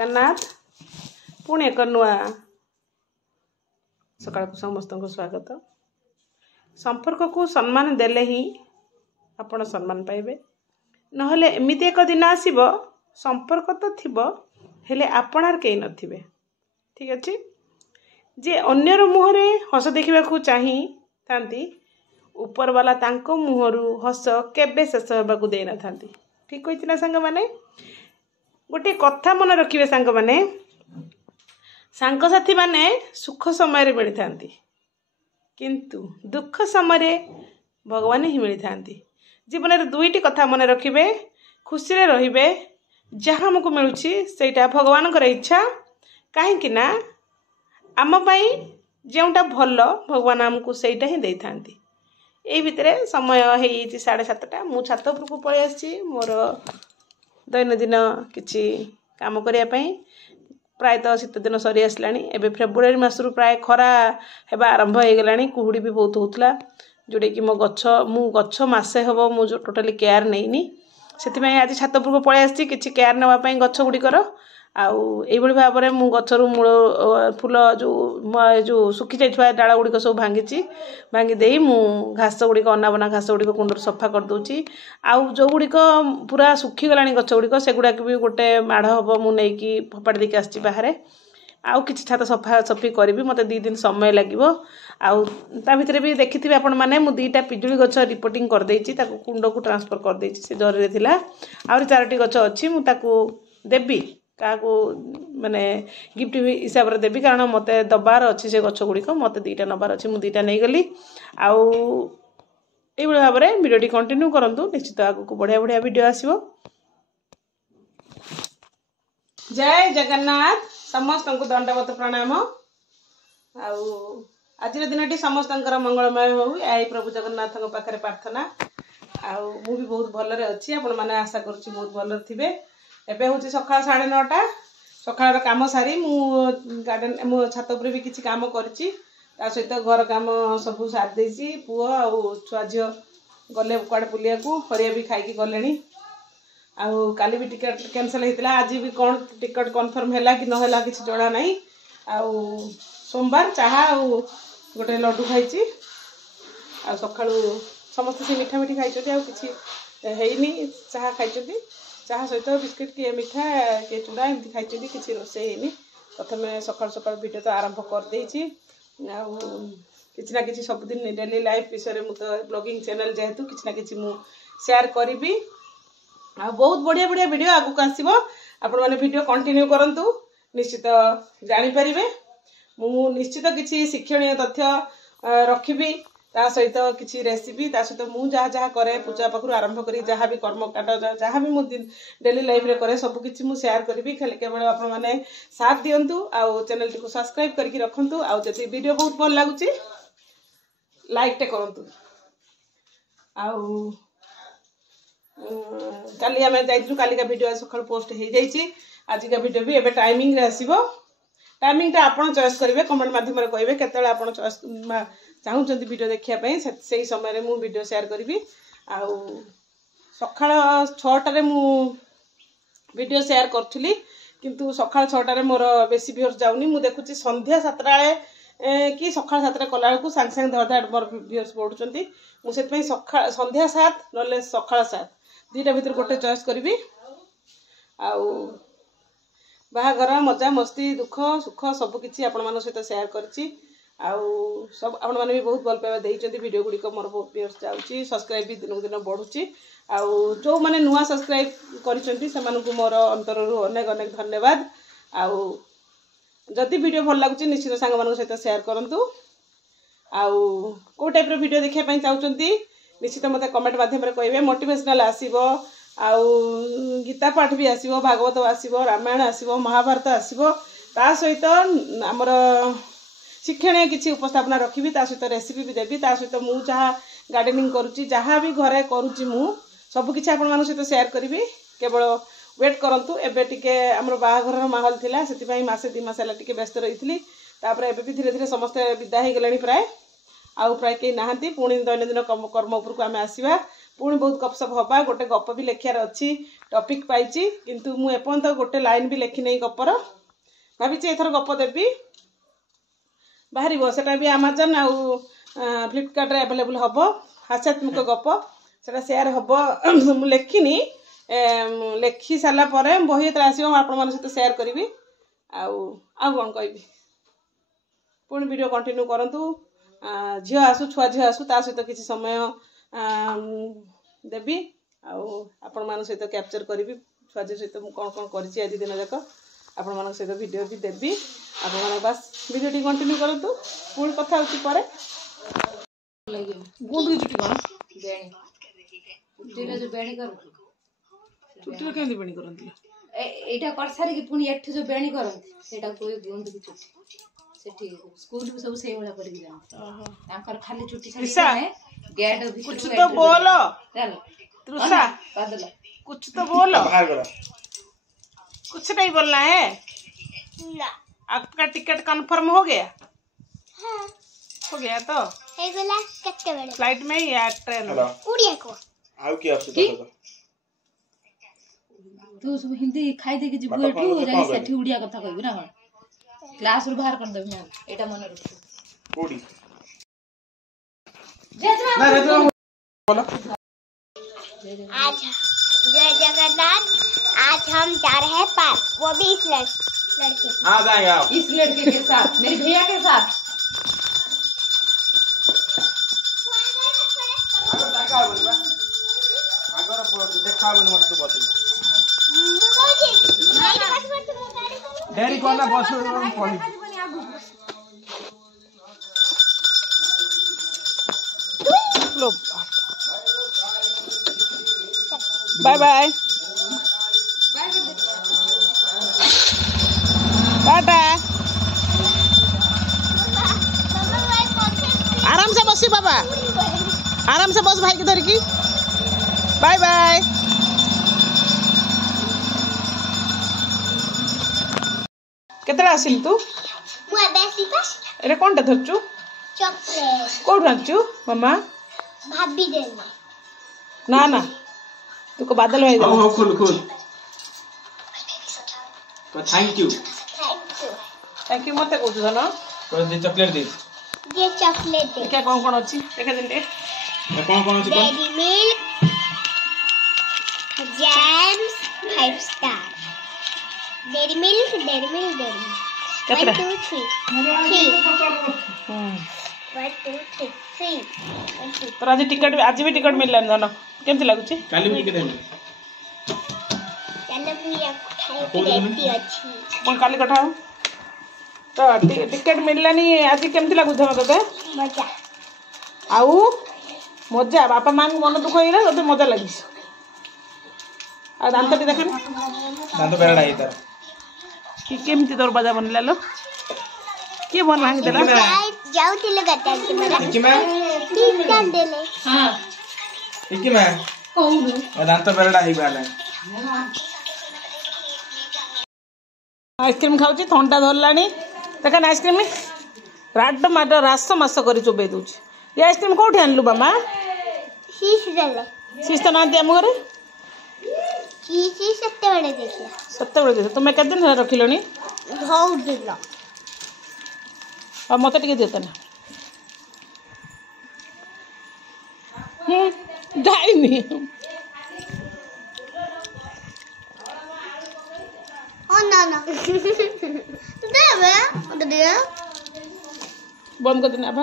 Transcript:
जगन्नाथ पुणी एक नुआ सकाल को समस्त को स्वागत। संपर्क को सम्मान देले ही आपण सम्मान पाइबे, नहले एमिति एक दिन आसीबो संपर्क तो थिबो हेले आपणार केही नथिबे। ठीक अछि, जे अन्यर मुहरे हस देखिबा को चाही थांती ऊपर वाला तांको मुहरु हस केबे शेष होबाकू दे न थांती। ठीक कहिति ना संग माने, गोटे कथा मन रखिबे सांग माने, सांग साथी माने सुख समय रे मिली थांती किंतु दुख समय रे भगवान ही मिली थांती। जीवन रे दुईटी कथा मन रखिबे, खुशी रे रहिबे, जहाँ हमको मिलुछि सेटा भगवान कर इच्छा, काहे कि ना आम पई जेउटा भल भगवान हमको सेटा ही देई थांती। एई भितरे समय हेई 7:30 मु छात उपरको पळै आछि मोर दैनंदिन किछि काम करिया पई। प्रायतः शीत दिन सरी आसलानी, एबे फेब्रुआरी मासरु प्राय खरा हेबा आरंभ हो गलानी, कुहुड़ी भी बहुत होतला, जोड़े कि मो गच्छ मासे हबो मु जो टोटली केयर नैनी, सेति आज छात उपरको पळै आछि किछि केयर नेवा पई गच्छ गुडी कर। आउ एई भली भाबरे मु गच्छरु मूल फूल जो सुखी जाइथवा डाला गुडी को सब भांगी देई मु घास गुडी को अनाबना घास गुडी को कुंडर सफा कर दोची। आउ जो गुडी को पूरा सुखी गलानी गच्छ गुडी को सेगुडा के भी गोटे माढ़ हबो मु नै कि फपाडी देके आछि बाहरे। आउ किछि छात सफा सफी करबी, मते 2 दिन समय लागिवो। आउ ता भितरे भी देखिथिबे आपण माने मु 2टा पिजुली गच्छ रिपोर्टिंग कर देइछि, ताको कुंड को ट्रांसफर कर देइछि, से जरी रे थिला। आउ 4टी गच्छ अछि, मु ताको देबी का माने गिफ्ट हिसाब रे देबी, कारण मते दबार अछि से गच्छ गुडी को, मते 2टा नबार अछि, मु 2टा नै गली। आउ एई भली भाबरे वीडियो टी कंटिन्यू करंतु, निश्चित आगु को बढ़िया बढ़िया वीडियो आसीबो। जय जगन्नाथ, समस्त को दंडवत प्रणाम। आउ आज दिन समस्त मंगलमय हो, आई प्रभु जगन्नाथ पाखे प्रार्थना। आउ मु भी बहुत भलरे अच्छी, आपण माने आशा करूची बहुत भलरे थिबे। एबे होची सकाळ 9:30 सकाळ काम सारी मु गार्डन मु छात ऊपर भी किछि काम करची, ता सहित घर काम सब साथ देसी। पुओ आउ छुआ झियो गले कुआडे बुलिया को, हरिया भी खाई की गलेनी। आउ काली भी टिकट कैंसिल हेतिला, आज भी कोन टिकट कंफर्म हैला कि न हैला किछि जणा नाही। आउ सोमवार चाहा आउ गोटे लड्डू खाइची। आ सकाळू समस्त से मिठा मिठी खाइछथि, आउ किछि हेइनी, चाहा खाइछथि, चाहा सहित बिस्किट के मिठा के चूड़ा एमती खाइछथि, किछि रोसे हेइनी। प्रथमे सकाळ सकाळ वीडियो तो आरंभ कर देइछि। आउ किछि ना किछि सब दिन डेली लाइफ विषय रे मु तो ब्लॉगिंग चैनल जेहेतु किछि ना किछि मु शेयर करिबी। आ बहुत बढ़िया बढ़िया वीडियो आगु को आसीबो, आपण माने वीडियो कंटिन्यू करंतु, निश्चित जानि परिबे। मु निश्चित किछि शिक्षणीय तथ्य रखिबी, ता सहित किछि रेसिपी, ता सहित मु जहा जहा करे पूजा पाखरु आरंभ करी जहा भी कर्मकांड जहा भी मु डेली लाइफ रे करे सब किछि मु शेयर करबी। खाली केवल आपण माने साथ दियंतु, आउ चैनल टी को सब्सक्राइब करके रखंतु। आउ जति वीडियो बहुत भल लागुची लाइक टे करंतु। आउ काली हमें जाइछु, काली का वीडियो सकाळ पोस्ट हे जाइछि, आज का वीडियो भी एबे टाइमिंग रे आसीबो। टाइमिंग टा आपण चॉइस करिवे, कमेंट माध्यम रे कहिवे केतेले आपण चॉइस चाहउछन्ती वीडियो देखिया पई, सेही समय रे मु वीडियो शेयर करबी। आउ सकाळ 6टा रे मु वीडियो शेयर करथुली, किंतु सकाळ 6टा रे मोर बेसी व्यूअर्स जाउनी। मु देखुची संध्या 7टा रे कि सकाळ 7टा कला को सांग सांग धड़ मोर व्यूअर्स पडुचन्ती। मु सेत पई सकाळ संध्या 7 नले सकाळ 7 दुईटा भीतर गोटे चॉइस करबी। आउ बाहाघर मजा मस्ती दुख सुख सब किछि आपण मान सहित शेयर करछि। आउ सब आपण माने भी बहुत भल पाइबा देइचंती, वीडियो गुडी को मोर बहुत व्यूअर्स जाउची, सब्सक्राइब भी दिन दिन बढ़ुची। आउ जो माने नुआ सब्सक्राइब करिसंती सेमानन को मोर अंतररु अनेक अनेक धन्यवाद। आउ जदि वीडियो भल लागुची निश्चित सांग मान सहित शेयर करंतु। आउ को टाइप रो वीडियो देखिया पई चाहउचंती निश्चित मते कमेंट माध्यम रे कहिबे। मोटिवेशनल आसीबो, आउ गीता पाठ भी आसीबो, भागवत आसीबो, रामायण आसीबो, महाभारत आसीबो, ता सहित हमर शिक्षणीय किछि उपस्थापना रखिबी, ता सहित रेसिपी भी देबी, ता सहित मु जहा गार्डनिंग करूची जहा भी घरे करूची मु सब किछि आपण मान सहित शेयर करबी। केवल वेट करंतु, एबे टिके हमर बाहाघरर माहौल थिला, सेति पई मासे 2 मास हला टिके व्यस्त रहितली। तापर एबे भी धीरे धीरे समस्त विदा हे गेलानी प्राय। आउ प्राय कहीं नहांती पुणी दैनंदिन कर्म उपरको आम आसवा पुणी बहुत गपसप हवा गोटे गप भी लेखार अच्छी टॉपिक पाई किंतु मु एपर्यंत गोटे लाइन भी लेखि नहीं गपर भावी एथर गप देवी बाहर सेटा भी अमेजन आउ फ्लिपकार्ट रे अवेलेबल हम हास्यात्मक गप सेटा शेयर हम मु लेखिनी लेखि सारा बही जो आसो आपण सहित शेयर करी आउ कौन कह पुणी वीडियो कंटिन्यू करंतु झील आसु छुआ झील आसु ता सहित किसी समय देवी आपण मान सहित कैप्चर करी छुआ झील सहित कौन कौन करी आज दिन जाक आपण मान सहित वीडियो भी देवी आपण बस वीडियो टी कंटिन्यू करंतु पुणी कथा होची परे गुंड की छुट्टी कौन बेणी जो बेणी कर छुट्टी केंदी बेणी करंती एटा कर सारी कि पुणी एठ जो बेणी करंती सेटा कोई गुंड की छुट्टी सेठी स्कूल भी सब सही वाला कर के जान तांकर खाली छुट्टी छाड़ी गेट भी कुछ तो बोलो चल तृषा बादल कुछ तो बोलो कुछ नहीं बोलना है ना आपका टिकट कंफर्म हो गया हाँ हो गया तो एगला कत्ते बड़े फ्लाइट में या ट्रेन में उड़िया को आउ की आपसे तो तू सब हिंदी खाई दे के जिबु एठू जाई सेठी उड़िया कथा कहबी ना क्लास रू बाहर कर देबी ना एटा मन रख कोडी ना रे तो बोलो आज जय जगन्नाथ आज हम जा रहे हैं पार्क वो भी इस लड़के हां जाएंगे आप इस लड़के के साथ मेरे भैया के साथ आगर देखा बोलबा आगर देखा बोल मत तो बस डेरी कोना बस पड़ी लो बाय बाय टाटा आराम से बसी बाबा आराम से बस भाई के धर की बाय बाय केतला आसिल तू मुआ बेसी पास एरे कोनटा धरचू चॉकलेट कोड रखचू मम्मा भाभी देने ना ना तू को बादल भाई दे हो खुल खुल तो थैंक यू थैंक यू मते कहू धन तो दे चॉकलेट दे ये चॉकलेट दे क्या कौन कौन अच्छी देखा दिन ए कौन अछि कोन Dairy Milk Gems 5 Star Dairy Milk केतरा 1 2 3 1 2 3 3 तोर आज भी टिकट मिलला धन केमति लागुची काली भी के देनी चलो भैया खाई देती अच्छी कौन काली कठा तो टिकट मिललानी आज केमति लागुछ तते मजा आउ मजा बापा मां मन दुख होइला तते मजा लागिस आ दांतटी देखन दांत बेरडा है तार कि केमति तोर बाजा बनला लो के बन भांग देला जाऊ तिले गटा के मरा इकी में ठीक कर देले हां इकी में कहू दांत बेरडा है बाला आइसक्रीम खाऊची थंडा धरलानी देखन आइसक्रीम राड माड रास मास करी चोबे दूची ये आइसक्रीम कोठी आनलु बामा शीश देले शीश तो ना दे हम घरे शीश सत्ते बड़े देखिए सत्ते बड़े दे तुम केते दिन रखिलोनी बहुत दिन आ मते टिके देता ना डाइनी ओ ना ना देवे दे बंद कर देना अब